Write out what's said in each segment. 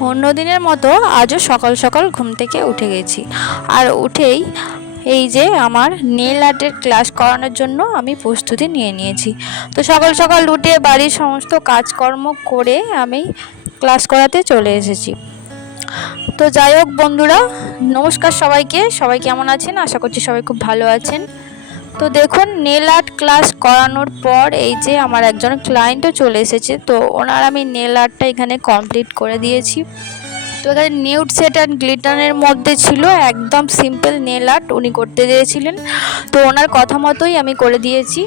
অন্য দিনের মতো আজও সকাল সকাল ঘুম থেকে উঠে গেছি। আর উঠেই এই যে আমার নেল আর্টের ক্লাস করানোর জন্য আমি প্রস্তুতি নিয়ে নিয়েছি। তো সকাল সকাল উঠে বাড়ির সমস্ত কাজকর্ম করে আমি ক্লাস করাতে চলে এসেছি। তো যাই হোক বন্ধুরা, নমস্কার সবাইকে। সবাই কেমন আছেন? আশা করছি সবাই খুব ভালো আছেন। তো দেখুন নেল আর্ট ক্লাস করানোর পর এই যে আমার একজন ক্লায়েন্টও চলে এসেছে, তো ওনার আমি নেল আর্টটা এখানে কমপ্লিট করে দিয়েছি। তো এখানে নিউড সেট অ্যান্ড গ্লিটারের মধ্যে ছিল একদম সিম্পল নেল আর্ট উনি করতে দিয়েছিলেন। তো ওনার কথা মতোই আমি করে দিয়েছি।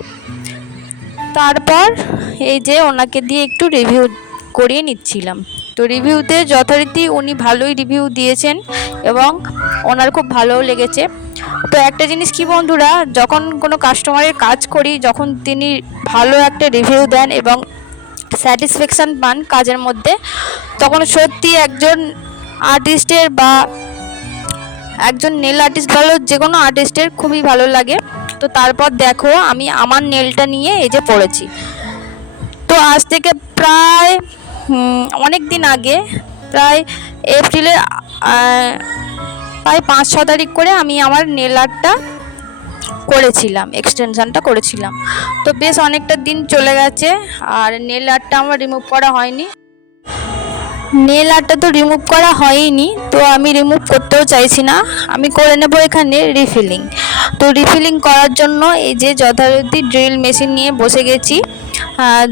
তারপর এই যে ওনাকে দিয়ে একটু রিভিউ করিয়ে নিচ্ছিলাম। তো রিভিউতে যথারীতি উনি ভালোই রিভিউ দিয়েছেন এবং ওনার খুব ভালোও লেগেছে। তো একটা জিনিস কি বন্ধুরা, যখন কোনো কাস্টমারের কাজ করি, যখন তিনি ভালো একটা রিভিউ দেন এবং স্যাটিসফ্যাকশান পান কাজের মধ্যে, তখন সত্যি একজন আর্টিস্টের বা একজন নেল আর্টিস্ট ভালো যে কোনো আর্টিস্টের খুবই ভালো লাগে। তো তারপর দেখো, আমি আমার নেলটা নিয়ে এই যে পড়েছি। তো আজ থেকে প্রায় অনেক দিন আগে, প্রায় এপ্রিলের প্রায় পাঁচ, ছ তারিখ করে আমি আমার নেল আর্টটা করেছিলাম, এক্সটেনশানটা করেছিলাম। তো বেশ অনেকটা দিন চলে গেছে, আর নেল আর্টটা আমার রিমুভ করা হয়নি। নেল আর্টটা তো রিমুভ করা হয়নি, তো আমি রিমুভ করতেও চাইছি না। আমি করে নেব এখানে রিফিলিং তো রিফিলিং করার জন্য এই যে যথারীতি ড্রিল মেশিন নিয়ে বসে গেছি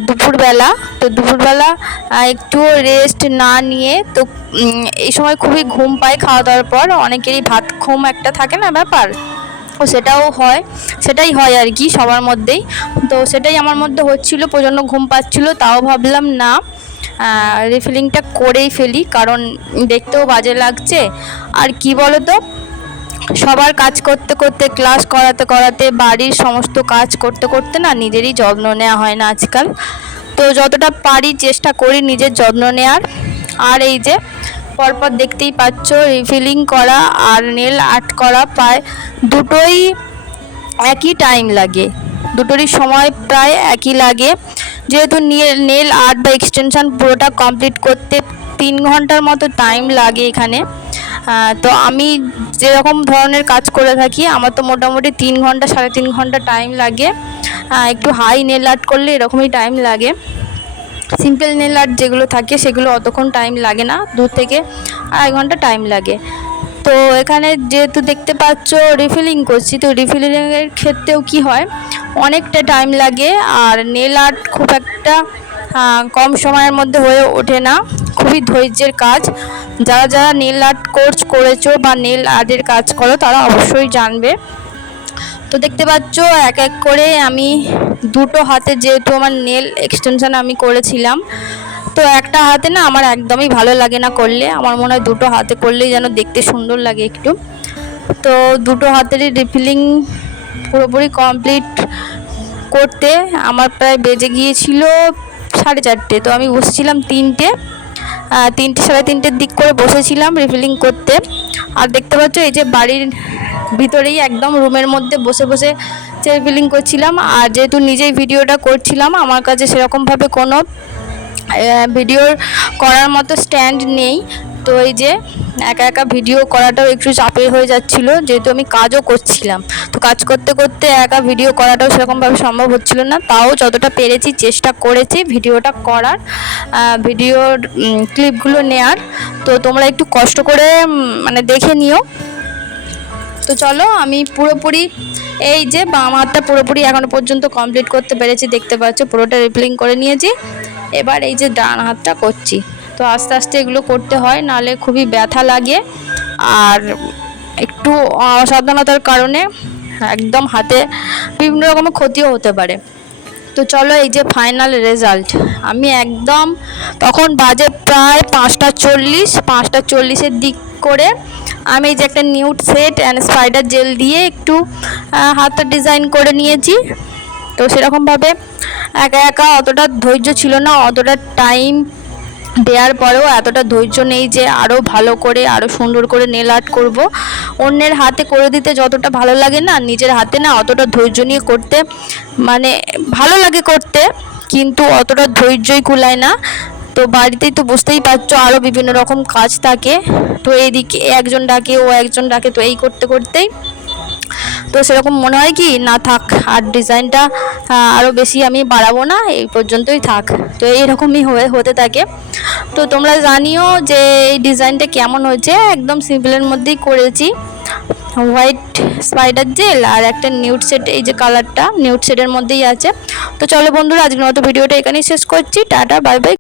দুপুরবেলা। তো দুপুরবেলা আহ, একটু রেস্ট না নিয়ে তো এই সময় খুবই ঘুম পায় খাওয়া দাওয়ার পর। অনেকেরই ভাত ঘুম একটা থাকে না ব্যাপার। ও সেটাও হয়। সেটাই হয় আর কি সবার মধ্যেই। তো সেটাই আমার মধ্যে হচ্ছিল প্রচণ্ড ঘুম পাচ্ছিল তাও ভাবলাম না। রিফিলিংটা করেই ফেলি কারণ দেখতেও বাজে লাগছে। আর কি বলো তো সবার কাজ করতে করতে, ক্লাস করাতে করাতে, বাড়ির সমস্ত কাজ করতে করতে না নিজেরই যত্ন নেওয়া হয় না আজকাল। তো যতটা পারি চেষ্টা করি নিজের যত্ন নেওয়ার আর এই যে, পরপর দেখতেই পাচ্ছ রিফিলিং করা আর নেল আর্ট করা প্রায় দুটোই একই টাইম লাগে। দুটোরই সময় প্রায় একই লাগে। যেহেতু নেল আর্ট বা এক্সটেনশান পুরোটা কমপ্লিট করতে তিন ঘণ্টার মতো টাইম লাগে এখানে। তো আমি যেরকম ধরনের কাজ করে থাকি, আমার তো মোটামুটি তিন ঘণ্টা, সাড়ে তিন ঘণ্টা টাইম লাগে। একটু হাই নেল আর্ট করলে এরকমই টাইম লাগে। সিম্পল নেল আর্ট যেগুলো থাকে, সেগুলো অতক্ষণ টাইম লাগে না, দু থেকে আড়াই ঘণ্টা টাইম লাগে। তো এখানে যেহেতু দেখতে পাচ্ছ রিফিলিং করছি, তো রিফিলিংয়ের ক্ষেত্রেও কি হয়, অনেকটা টাইম লাগে, আর নেল আর্ট খুব একটা কম সময়ের মধ্যে হয়ে ওঠে না। খুবই ধৈর্যের কাজ। যারা যারা নেল আর্ট কোর্স করেছ বা নেল আর্টের কাজ করো, তারা অবশ্যই জানবে। তো দেখতে পাচ্ছ, এক এক করে আমি দুটো হাতে যেহেতু আমার নেল এক্সটেনশন আমি করেছিলাম, তো একটা হাতে না আমার একদমই ভালো লাগে না করলে। আমার মনে হয় দুটো হাতে করলেই যেন দেখতে সুন্দর লাগে একটু। তো দুটো হাতেরই রিফিলিং পুরোপুরি কমপ্লিট করতে আমার প্রায় বেজে গিয়েছিল সাড়ে চারটে। তো আমি বসেছিলাম তিনটে তিনটে সাড়ে তিনটের দিক করে বসেছিলাম রিফিলিং করতে। আর দেখতে পাচ্ছ এই যে বাড়ির ভিতরেই একদম রুমের মধ্যে বসে বসে রিফিলিং করছিলাম। আর যেহেতু নিজেই ভিডিওটা করছিলাম, আমার কাছে সেরকমভাবে কোনো ভিডিওর করার মতো স্ট্যান্ড নেই। তো এই যে একা একা ভিডিও করাটাও একটু চাপের হয়ে যাচ্ছিল, যেহেতু আমি কাজও করছিলাম। তো কাজ করতে করতে একা ভিডিও করাটাও সেরকমভাবে সম্ভব হচ্ছিল না, তাও যতটা পেরেছি চেষ্টা করেছি ভিডিওটা করার ভিডিওর ক্লিপগুলো নেয়ার। তো তোমরা একটু কষ্ট করে মানে দেখে নিও। তো চলো আমি পুরোপুরি, এই যে বাম হাতটা পুরোপুরি এখনও পর্যন্ত কমপ্লিট করতে পেরেছি, দেখতে পাচ্ছ পুরোটা রিপ্লিং করে নিয়েছি। এবার এই যে ডান হাতটা করছি। তো আস্তে আস্তে এগুলো করতে হয়, নালে খুবই ব্যথা লাগে। আর একটু অসাবধানতার কারণে একদম হাতে বিভিন্ন রকমের ক্ষতিও হতে পারে। তো চলো এই যে ফাইনাল রেজাল্ট আমি একদম তখন বাজে প্রায় পাঁচটা চল্লিশ, পাঁচটা চল্লিশের দিক করে আমি এই যে একটা nude set and spider gel দিয়ে একটু হাতটা ডিজাইন করে নিয়েছি। তো সেরকমভাবে একা একা অতটা ধৈর্য ছিল না, অতটা টাইম দেওয়ার পরেও এতটা ধৈর্য নেই যে আরও ভালো করে আরও সুন্দর করে নেল আর্ট করব। অন্যের হাতে করে দিতে যতটা ভালো লাগে না, নিজের হাতে না অতটা ধৈর্য নিয়ে করতে মানে ভালো লাগে করতে, কিন্তু অতটা ধৈর্যই কুলায় না। তো বাড়িতেই তো বুঝতেই পারছ আরও বিভিন্ন রকম কাজ থাকে। তো এইদিকে একজন ডাকে, ও একজন ডাকে, তো এই করতে করতেই তো সেরকম মনে হয় কি, না থাক, আর ডিজাইনটা আরও বেশি আমি বাড়াবো না, এই পর্যন্তই থাক। তো এইরকমই হয়ে, হতে থাকে। তো তোমরা জানিও যে এই ডিজাইনটা কেমন হয়েছে, একদম সিম্পলের মধ্যেই করেছি। হোয়াইট স্পাইডার জেল আর একটা নিউড সেট, এই যে কালারটা, নিউড সেটের মধ্যেই আছে। তো চলো বন্ধুরা, আজকের মতো ভিডিওটা এখানেই শেষ করছি। টাটা, বাই বাই।